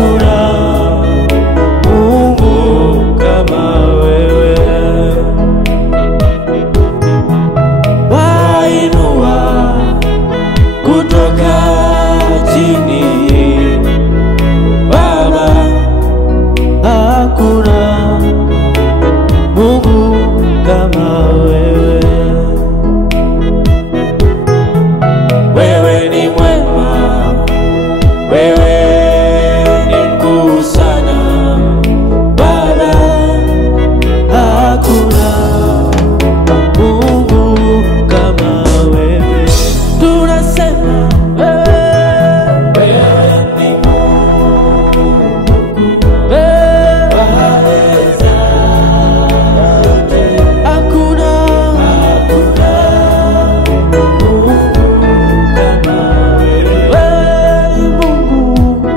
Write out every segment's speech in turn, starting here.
hakuna Mungu kama wewe. Wainua kutoka chini, Baba, hakuna Mungu kama wewe. Wewe ni mwema, wewe ni mkuu sana, Baba, hakuna Mungu kama wewe. Tunasema wewe ni Mungu, waweza yote, hakuna Mungu kama wewe. Wewe ni Mungu,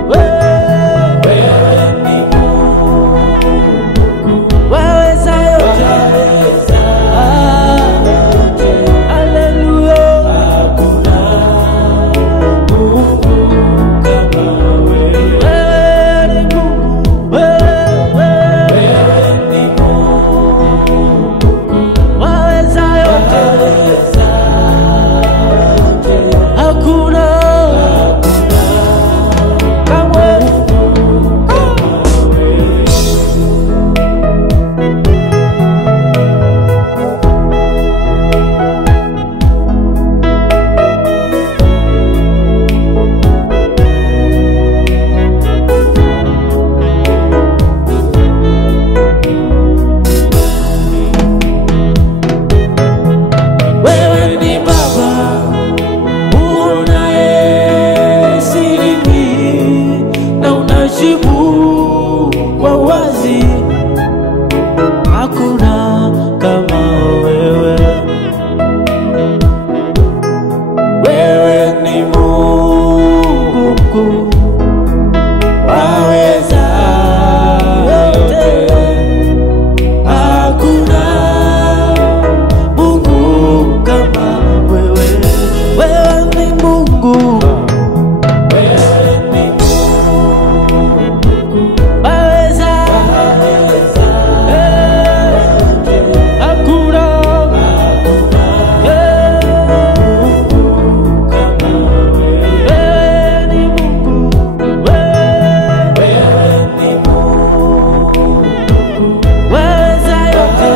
wewe ni Mungu, waweza yote, haleluya. Hakuna Mungu kama wewe. Wewe ni Mungu, wewe ni Mungu, waweza yote, hakuna kamwe. Wewe ni Baba uonaye sirini na unajibu kwa wazi, hakuna kama wewe. Wewe ni Mungu mkuu, waweza yote, hakuna Mungu kama wewe. Wewe ni Mungu, wewe ni Mungu, waweza hakuna Mungu kama wewe. Wewe ni Mungu, wewe ni Mungu, waweza yote,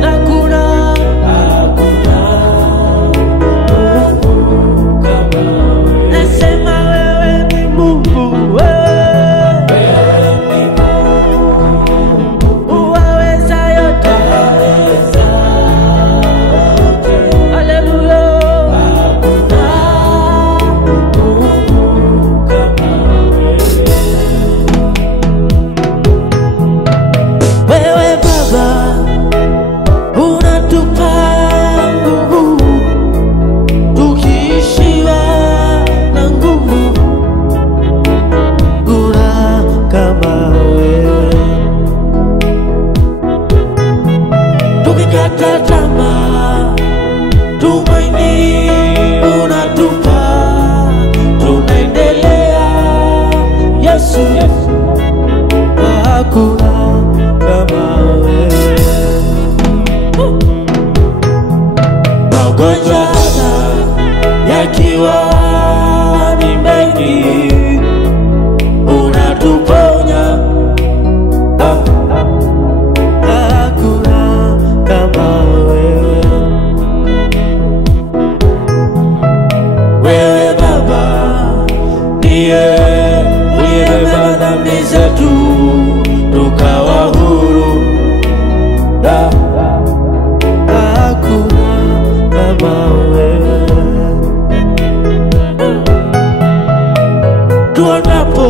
na kuna nasema wewe ni Mungu, wewe ni Mungu, waweza yote, haleluya. Wewe Baba unatupa nguvu, tukiishiwa na nguvu, kuna kama wewe. Tukikata tamaa, tumaini unatupa, tunaendelea. Yesu, hakuna kama wewe. Magonjwa hata yakiwa ni mengi, unatuponya, hakuna kama wewe. Wewe Baba ndiye uliyebeba dhambi zetu tukawa huru, hakuna kama wewe. Tuonapo